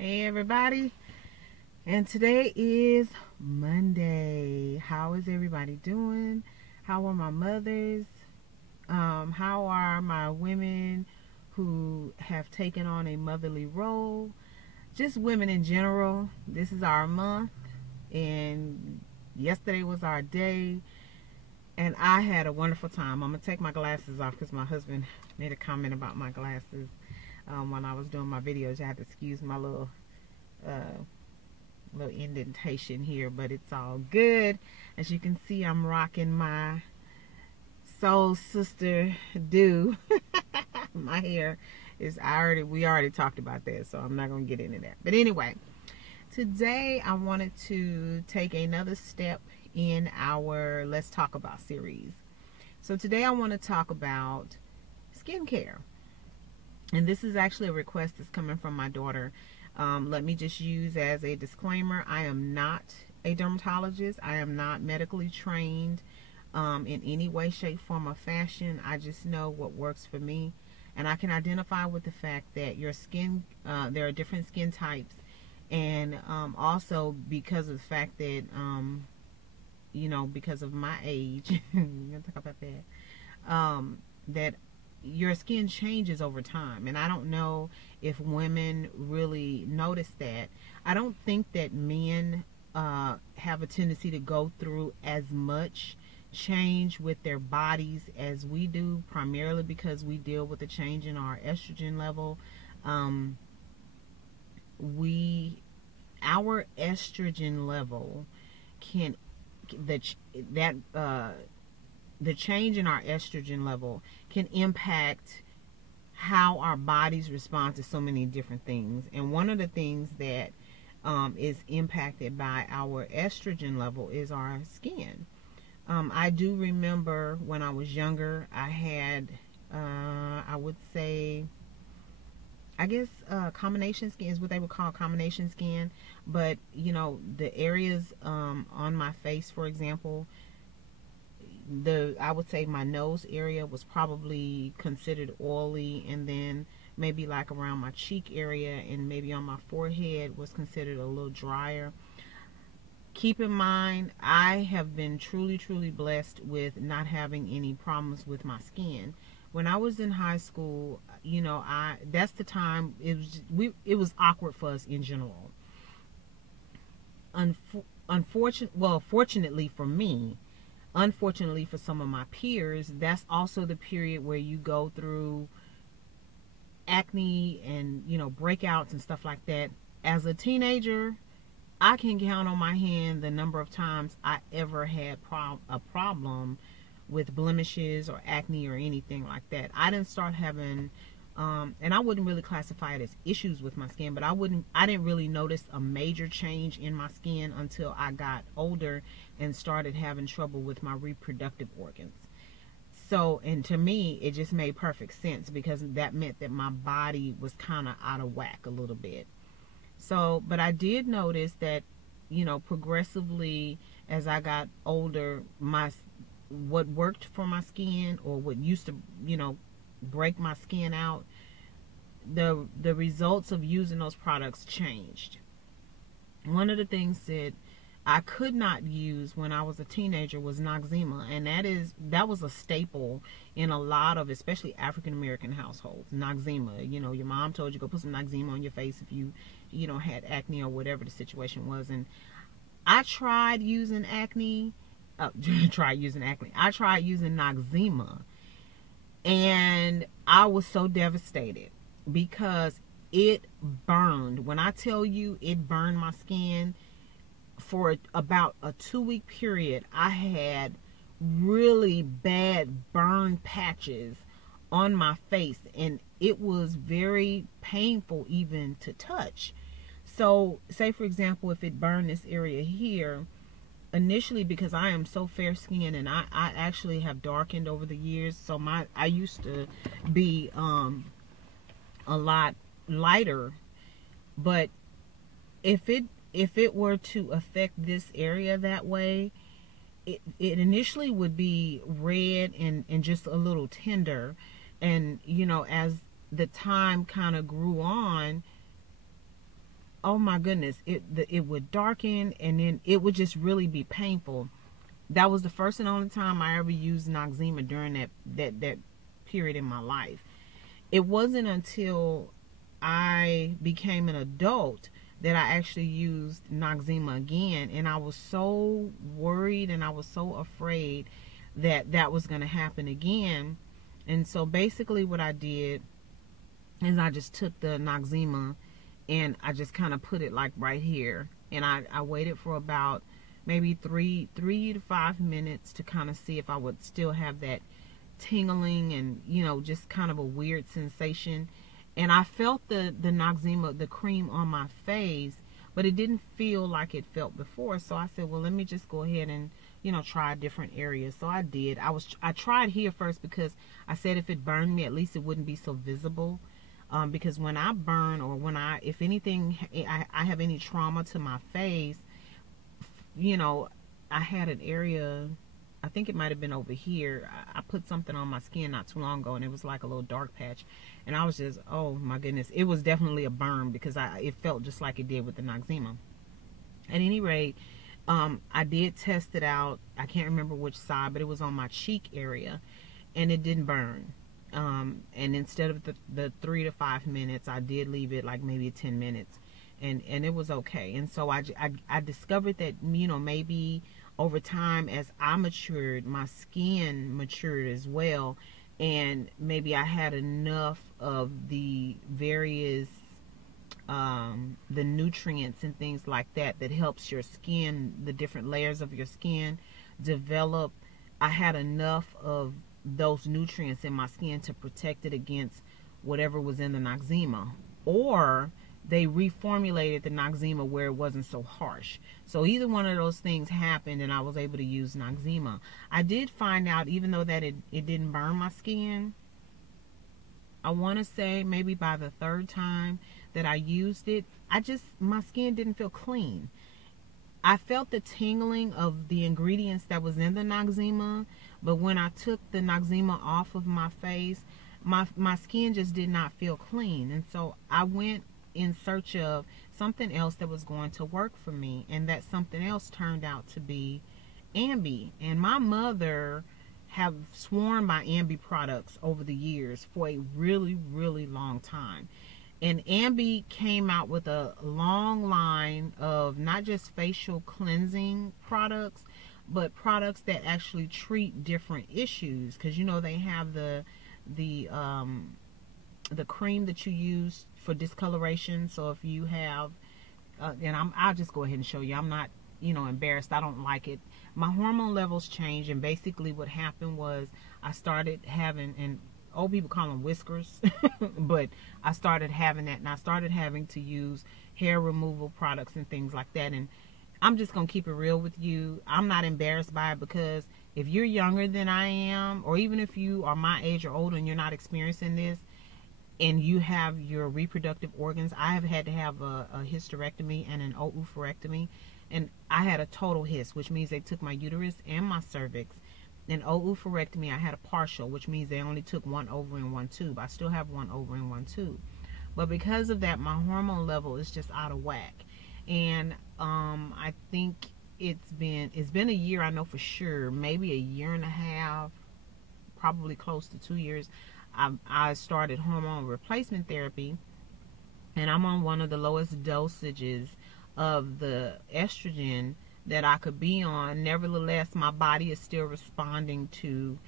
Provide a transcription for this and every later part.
Hey everybody, and today is Monday. How is everybody doing? How are my mothers? How are my women who have taken on a motherly role? Just women in general. This is our month, and yesterday was our day, and I had a wonderful time. I'm gonna take my glasses off because my husband made a comment about my glasses when I was doing my videos. I had to excuse my little indentation here, but it's all good. As you can see, I'm rocking my soul sister do. My hair is we already talked about that, so I'm not gonna get into that. But anyway, today I wanted to take another step in our Let's Talk About series. So today I want to talk about skincare, and this is actually a request that's coming from my daughter. Let me just use as a disclaimer, I am not a dermatologist. I am not medically trained in any way, shape, form, or fashion. I just know what works for me. And I can identify with the fact that your skin, there are different skin types. And also because of the fact that, because of my age, I'm going to talk about that, that your skin changes over time, and I don't know if women really notice that. I don't think that men have a tendency to go through as much change with their bodies as we do, primarily because we deal with the change in our estrogen level. Our estrogen level can the change in our estrogen level can impact how our bodies respond to so many different things. And one of the things that is impacted by our estrogen level is our skin. I do remember when I was younger, I had, I would say, combination skin is what they would call combination skin. But, the areas on my face, for example, I would say my nose area was probably considered oily, and then maybe like around my cheek area and maybe on my forehead was considered a little drier. Keep in mind, I have been truly blessed with not having any problems with my skin. When I was in high school, that's the time it was awkward for us in general. Fortunately for me, unfortunately for some of my peers, that's also the period where you go through acne and, breakouts and stuff like that. As a teenager, I can count on my hand the number of times I ever had a problem with blemishes or acne or anything like that. I didn't start having, and I wouldn't really classify it as issues with my skin, but I didn't really notice a major change in my skin until I got older and started having trouble with my reproductive organs. So, and to me, it just made perfect sense because that meant that my body was kind of out of whack a little bit. So, but I did notice that, progressively as I got older, what worked for my skin or what used to, break my skin out, the results of using those products changed. One of the things that I could not use when I was a teenager was Noxzema, and that was a staple in a lot of, especially African American households. Noxzema, your mom told you go put some Noxzema on your face if you had acne or whatever the situation was. And I tried using I tried using Noxzema, and I was so devastated because it burned. When I tell you it burned my skin, for about a 2-week period, I had really bad burn patches on my face, and it was very painful even to touch. So, say for example, if it burned this area here, initially, because I am so fair skinned and I actually have darkened over the years, so I used to be a lot lighter, but if it were to affect this area that way, it initially would be red and just a little tender. And as the time kind of grew on, oh my goodness, it would darken, and then it would just really be painful. That was the first and only time I ever used Noxzema during that period in my life. It wasn't until I became an adult that I actually used Noxzema again, and I was so worried and I was so afraid that that was going to happen again. And so basically what I did is I just took the Noxzema and I just kind of put it like right here, and I waited for about maybe 3 to 5 minutes to kind of see if I would still have that tingling and, you know, just kind of a weird sensation. And I felt the Noxzema, the cream on my face, but it didn't feel like it felt before. So I said, well, let me just go ahead and, you know, try different areas. So I did. I tried here first because I said if it burned me, at least it wouldn't be so visible. Because when I burn, or when if anything, I have any trauma to my face, you know, I had an area, I think it might have been over here. I put something on my skin not too long ago, and it was like a little dark patch. And I was just, oh my goodness, it was definitely a burn because it felt just like it did with the Noxzema. At any rate, I did test it out. I can't remember which side, but it was on my cheek area, and it didn't burn. And instead of the 3 to 5 minutes, I did leave it like maybe 10 minutes, and it was okay. And so I discovered that, you know, maybe over time as I matured, my skin matured as well, and maybe I had enough of the various the nutrients and things like that helps your skin, the different layers of your skin develop. I had enough of those nutrients in my skin to protect it against whatever was in the Noxzema, or they reformulated the Noxzema where it wasn't so harsh. So either one of those things happened, and I was able to use Noxzema. I did find out, even though that it didn't burn my skin, I want to say maybe by the third time that I used it, my skin didn't feel clean. I felt the tingling of the ingredients that was in the Noxzema, but when I took the Noxzema off of my face, my skin just did not feel clean. And so I went in search of something else that was going to work for me, and that something else turned out to be Ambi. And my mother have sworn by Ambi products over the years for a really, really long time. And Ambi came out with a long line of not just facial cleansing products, but products that actually treat different issues. Because, you know, they have the cream that you use for discoloration. So if you have, and I'll just go ahead and show you. I'm not, you know, embarrassed. I don't like it. My hormone levels changed, and basically what happened was I started having, and old people call them whiskers, but I started having that, and I started having to use hair removal products and things like that. And I'm just going to keep it real with you. I'm not embarrassed by it, because if you're younger than I am, or even if you are my age or older and you're not experiencing this, and you have your reproductive organs, I have had to have a hysterectomy and an oophorectomy, and I had a total hyst, which means they took my uterus and my cervix. In oophorectomy, I had a partial, which means they only took one ovary and one tube. I still have one ovary and one tube. But because of that, my hormone level is just out of whack. And I think it's been a year, I know for sure, maybe a year and a half, probably close to 2 years. I started hormone replacement therapy, and I'm on one of the lowest dosages of the estrogen that I could be on. Nevertheless, my body is still responding to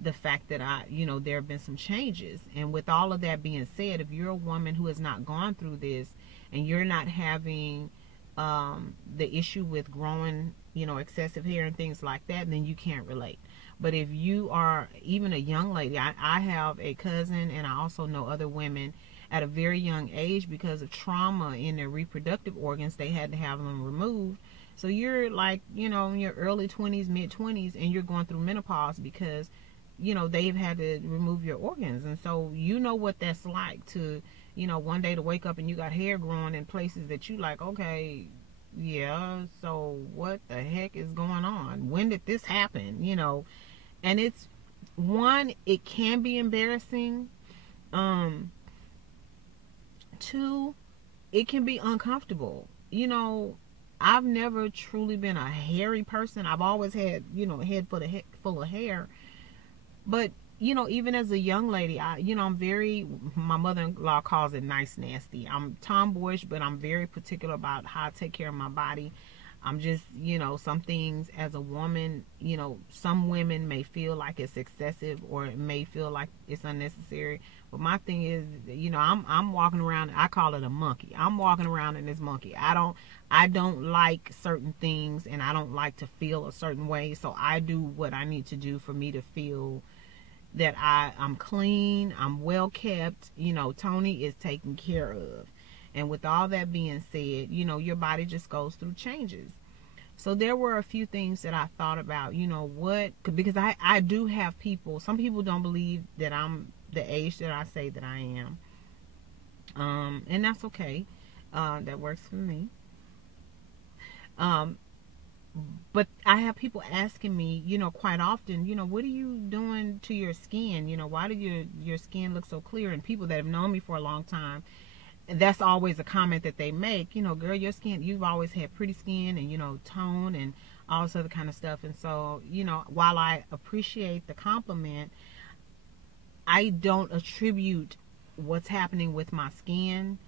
the fact that there have been some changes. And with all of that being said, if you're a woman who has not gone through this, and you're not having the issue with growing, excessive hair and things like that, then you can't relate. But if you are even a young lady, I have a cousin, and I also know other women at a very young age, because of trauma in their reproductive organs, they had to have them removed. So you're like, in your early 20s, mid 20s, and you're going through menopause because, they've had to remove your organs. And so you know what that's like to, one day to wake up and you got hair growing in places that you like, okay, yeah, so what the heck is going on? When did this happen? And it's, one, it can be embarrassing. Two, it can be uncomfortable. I've never truly been a hairy person. I've always had, a head full of hair. But, even as a young lady, I'm very, my mother-in-law calls it nice nasty. I'm tomboyish, but I'm very particular about how I take care of my body. I'm just, some things as a woman, some women may feel like it's excessive, or it may feel like it's unnecessary. But my thing is, I'm walking around, I call it a monkey. I'm walking around in this monkey. I don't like certain things, and I don't like to feel a certain way. So I do what I need to do for me to feel that I'm clean, I'm well kept, Tony is taken care of. And with all that being said, your body just goes through changes. So there were a few things that I thought about, because I do have people, some people don't believe that I'm the age that I say that I am. And that's okay. That works for me. But I have people asking me, quite often, what are you doing to your skin? Why do your skin look so clear? And people that have known me for a long time, that's always a comment that they make. Girl, your skin, you've always had pretty skin, and tone and all this other kind of stuff. And so, while I appreciate the compliment, I don't attribute what's happening with my skin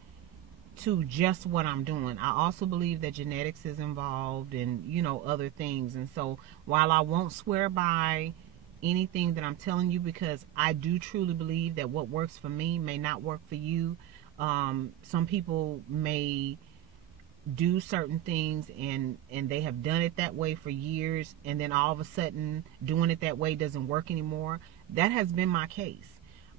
to just what I'm doing. I also believe that genetics is involved, and other things. And so while I won't swear by anything that I'm telling you, because I do truly believe that what works for me may not work for you. Some people may do certain things and they have done it that way for years, and then all of a sudden doing it that way doesn't work anymore. That has been my case.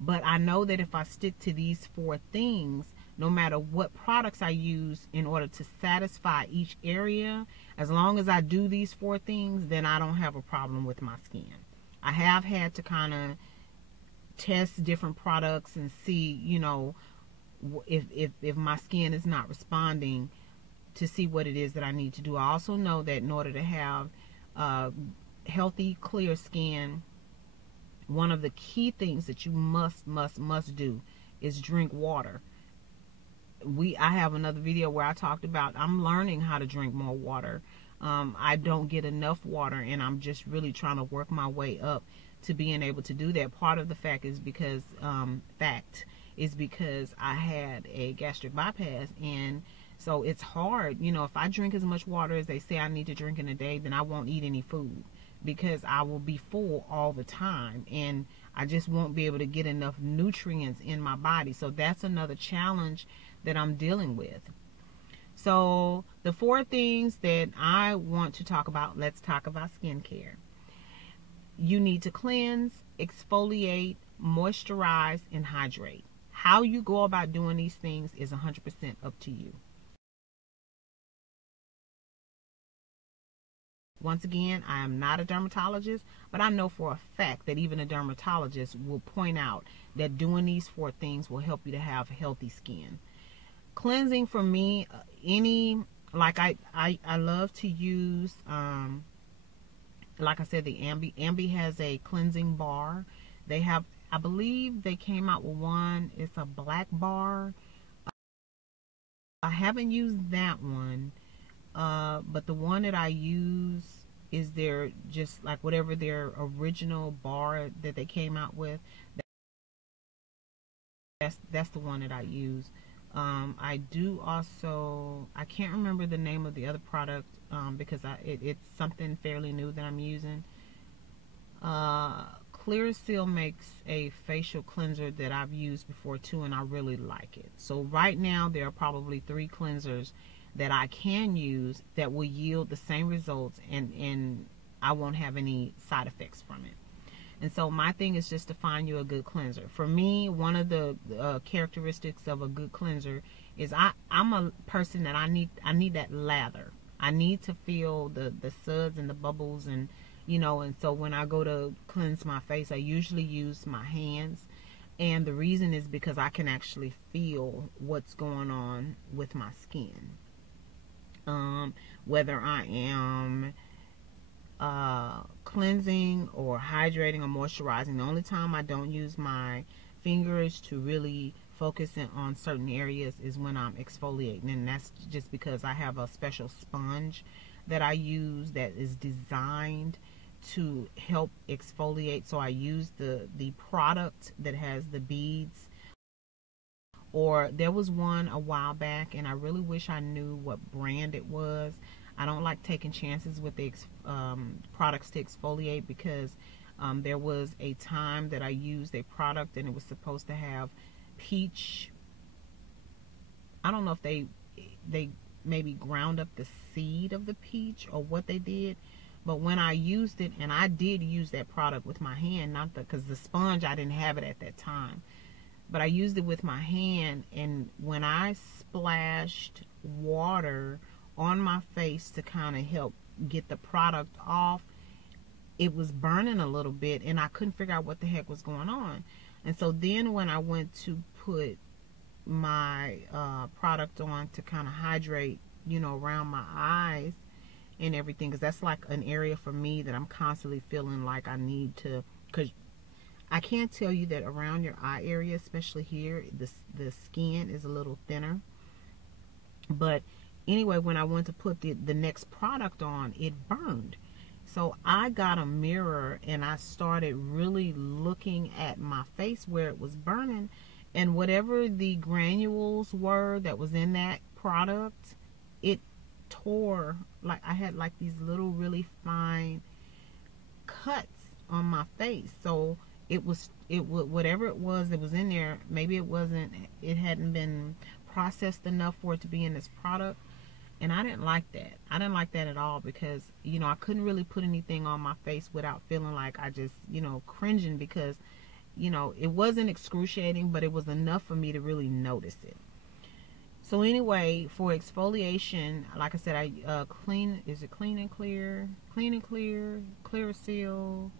But I know that if I stick to these 4 things, no matter what products I use in order to satisfy each area, as long as I do these 4 things, then I don't have a problem with my skin. I have had to kind of test different products and see, if my skin is not responding, to see what it is that I need to do. I also know that in order to have healthy, clear skin, one of the key things that you must do is drink water. I have another video where I talked about I'm learning how to drink more water. I don't get enough water, and I'm just really trying to work my way up to being able to do that. Part of the fact is because I had a gastric bypass, and so it's hard. If I drink as much water as they say I need to drink in a day, then I won't eat any food, because I will be full all the time, and I just won't be able to get enough nutrients in my body. So that's another challenge that I'm dealing with. So the 4 things that I want to talk about, let's talk about skincare. You need to cleanse, exfoliate, moisturize, and hydrate. How you go about doing these things is 100% up to you. Once again, I am not a dermatologist, but I know for a fact that even a dermatologist will point out that doing these 4 things will help you to have healthy skin. Cleansing for me, I love to use, like I said, the Ambi has a cleansing bar. They have, I believe they came out with one, it's a black bar. I haven't used that one. But the one that I use is their, just like whatever their original bar that they came out with. That's the one that I use. I do also, I can't remember the name of the other product because it's something fairly new that I'm using. Clear Seal makes a facial cleanser that I've used before too, and I really like it. So right now there are probably 3 cleansers that I can use that will yield the same results, and I won't have any side effects from it. And so my thing is just to find you a good cleanser. For me, one of the characteristics of a good cleanser is I'm a person that I need that lather. I need to feel the suds and the bubbles, and and so when I go to cleanse my face, I usually use my hands. And the reason is because I can actually feel what's going on with my skin. Whether I am cleansing or hydrating or moisturizing, the only time I don't use my fingers to really focusing on certain areas is when I'm exfoliating, and that's just because I have a special sponge that I use that is designed to help exfoliate. So I use the product that has the beads, or there was one a while back, and I really wish I knew what brand it was. I don't like taking chances with the products to exfoliate, because there was a time that I used a product and it was supposed to have peach. I don't know if they maybe ground up the seed of the peach or what they did, but when I used it, and I did use that product with my hand, not because the sponge, I didn't have it at that time, but I used it with my hand, and when I splashed water on my face to kind of help get the product off, it was burning a little bit, and I couldn't figure out what the heck was going on. And so then when I went to put my product on to kind of hydrate, you know, around my eyes and everything, because that's like an area for me that I'm constantly feeling like I need to, because I can't tell you that around your eye area, especially here, the skin is a little thinner. But anyway, when I went to put the next product on, it burned. So I got a mirror and I started really looking at my face where it was burning, and whatever the granules were that was in that product, it tore. Like I had like these little really fine cuts on my face. So whatever it was that was in there, maybe it hadn't been processed enough for it to be in this product. And I didn't like that. I didn't like that at all, because, you know, I couldn't really put anything on my face without feeling like I just, you know, cringing, because, you know, it wasn't excruciating, but it was enough for me to really notice it. So anyway, for exfoliation, like I said, I clean and clear, Clearasil,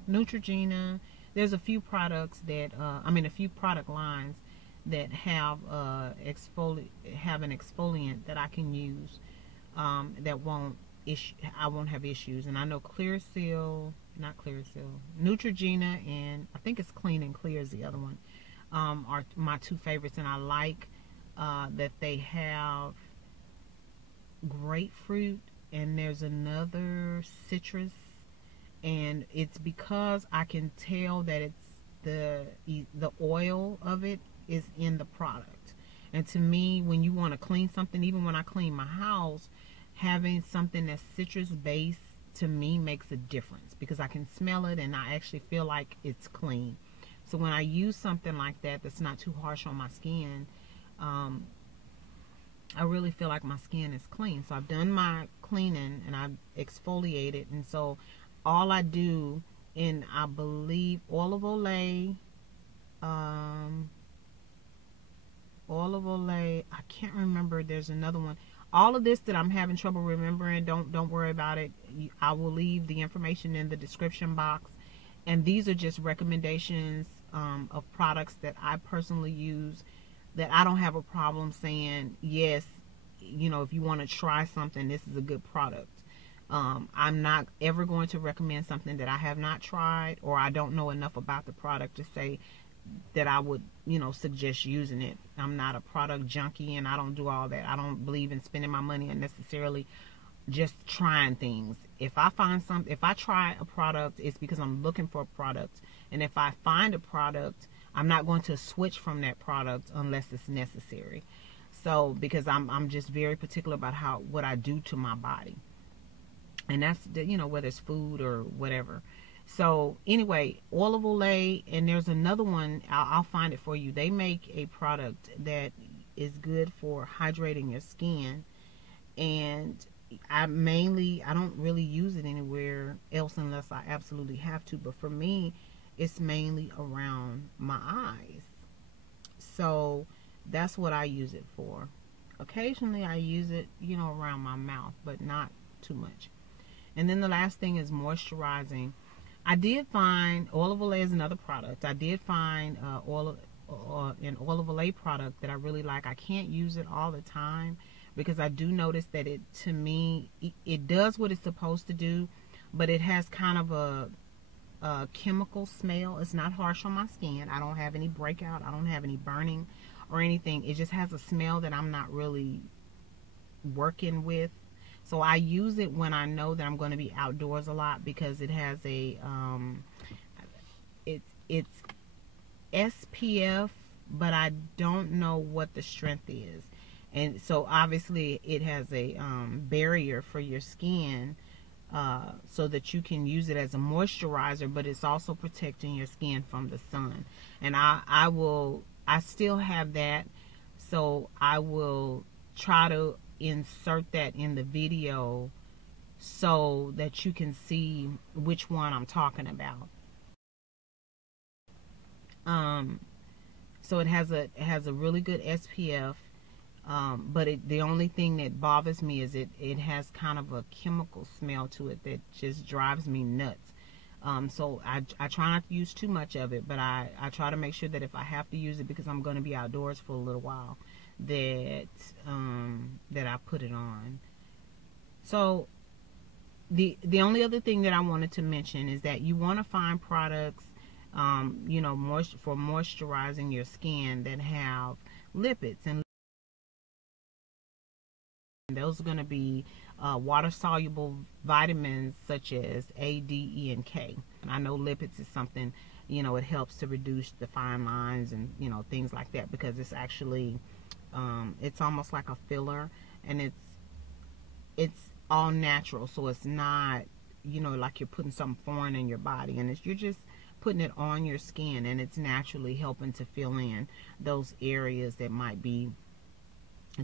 Neutrogena. There's a few products that a few product lines that have an exfoliant that I can use that I won't have issues. And I know Neutrogena, and I think it's Clean and Clear is the other one, are my two favorites. And I like that they have grapefruit, and there's another citrus, and it's because I can tell that it's the oil of it is in the product. And to me, when you want to clean something, even when I clean my house, having something that's citrus based to me makes a difference, because I can smell it and I actually feel like it's clean. So when I use something like that that's not too harsh on my skin, I really feel like my skin is clean. So I've done my cleaning and I've exfoliated, and so all I do, and I believe olive oil, I can't remember, there's another one. All of this that I'm having trouble remembering, don't worry about it. I will leave the information in the description box, and these are just recommendations of products that I personally use, that I don't have a problem saying, yes, you know, if you want to try something, this is a good product. I'm not ever going to recommend something that I have not tried, or I don't know enough about the product to say that I would, you know, suggest using it. I'm not a product junkie, and I don't do all that. I don't believe in spending my money unnecessarily just trying things. If I try a product, it's because I'm looking for a product. And if I find a product, I'm not going to switch from that product unless it's necessary. So, because I'm just very particular about what I do to my body. And that's, you know, whether it's food or whatever. So anyway, olive oil, and there's another one, I'll find it for you. They make a product that is good for hydrating your skin, and I don't really use it anywhere else unless I absolutely have to, but for me, it's mainly around my eyes. So that's what I use it for. Occasionally I use it, you know, around my mouth, but not too much. And then the last thing is moisturizing. I did find olive oil is another product. I did find an olive oil product that I really like. I can't use it all the time, because I do notice that to me, it does what it's supposed to do, but it has kind of a chemical smell. It's not harsh on my skin. I don't have any breakout. I don't have any burning or anything. It just has a smell that I'm not really working with. So I use it when I know that I'm going to be outdoors a lot, because it has a it's SPF, but I don't know what the strength is. And so obviously it has a barrier for your skin, so that you can use it as a moisturizer, but it's also protecting your skin from the sun. And I still have that, so I will try to insert that in the video so that you can see which one I'm talking about. So it has a really good SPF, but the only thing that bothers me is it has kind of a chemical smell to it that just drives me nuts. So I try not to use too much of it, but I try to make sure that if I have to use it because I'm going to be outdoors for a little while, that I put it on. So the only other thing that I wanted to mention is that you want to find products, you know, for moisturizing your skin that have lipids, and those are going to be water-soluble vitamins such as A, D, E, and K. And I know lipids is something, you know, it helps to reduce the fine lines and, you know, things like that, because it's actually, it's almost like a filler, and it's all natural. So it's not, you know, like you're putting something foreign in your body, and you're just putting it on your skin, and it's naturally helping to fill in those areas that might be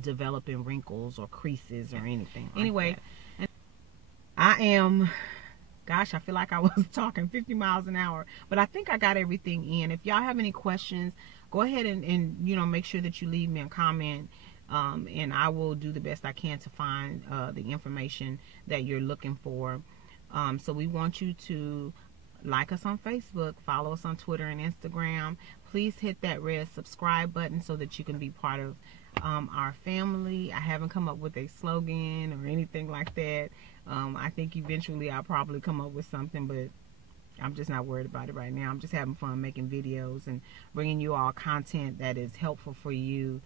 developing wrinkles or creases or anything like anyway that. I am, gosh, I feel like I was talking 50 miles an hour, but I think I got everything in. If y'all have any questions, go ahead and you know, make sure that you leave me a comment, and I will do the best I can to find the information that you're looking for. So we want you to like us on Facebook, follow us on Twitter and Instagram. Please hit that red subscribe button so that you can be part of our family. I haven't come up with a slogan or anything like that. I think eventually I'll probably come up with something, but I'm just not worried about it right now. I'm just having fun making videos and bringing you all content that is helpful for you.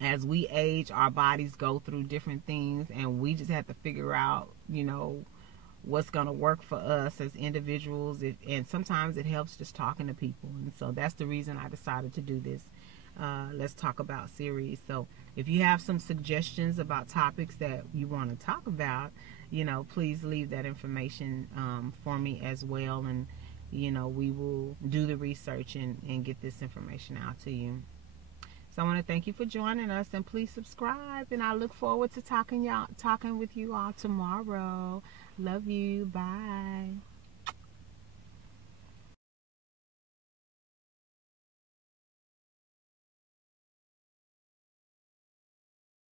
As we age, our bodies go through different things, and we just have to figure out, you know, what's going to work for us as individuals. And sometimes it helps just talking to people, and so that's the reason I decided to do this Let's Talk About series. So if you have some suggestions about topics that you want to talk about, you know, please leave that information for me as well, and you know, we will do the research and get this information out to you. So I want to thank you for joining us, and please subscribe, and I look forward to talking with you all tomorrow. Love you. Bye.